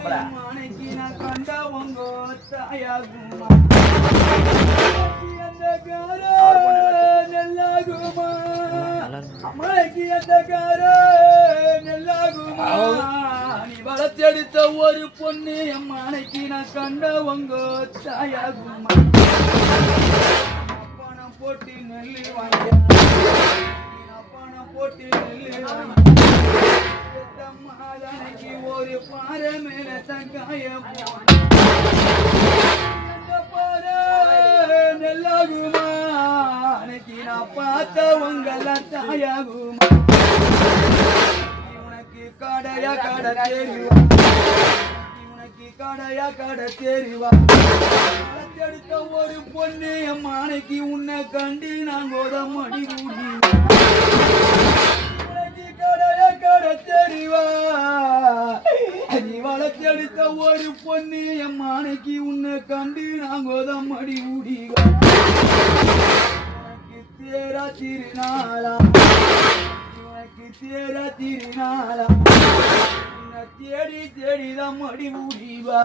மானைக்கு நான் கண்ட உங்க தாயாகுமா நெல்லாகுமா மானைக்கு அந்த கார நெல்லாகுமா நீ வளர்த்தெடுத்த ஒரு பொண்ணு என் மானைக்கு நான் கண்ட உங்க தாயாகுமா பணம் போட்டு நெல்லு வாங்க பணம் போட்டு நெல்லு வாங்க மாதனைக்கு ஒரு பாறை மேல தங்காய பாறை நெல்லாகுமா அன்னைக்கு நான் பார்த்தவங்கள தாயாகுமா உனக்கு கடையா கடை தெரிவா உனக்கு கடையா கடை தெரிவா எடுத்த ஒரு பொண்ணு என் மானைக்கு உன்னை கண்டு நான் கோதமடி கூடி தெரிவா நீ வளர்த்தெடுத்த ஒரு பொண்ணு என் மானைக்கு உன்னை கண்டு நாங்கோதம் அடி ஊடிவா உனக்கு தேரா திருநாளா உனக்கு தேரா திருநாளா உன்னை தேடி தேடிதான் அடி ஊடிவா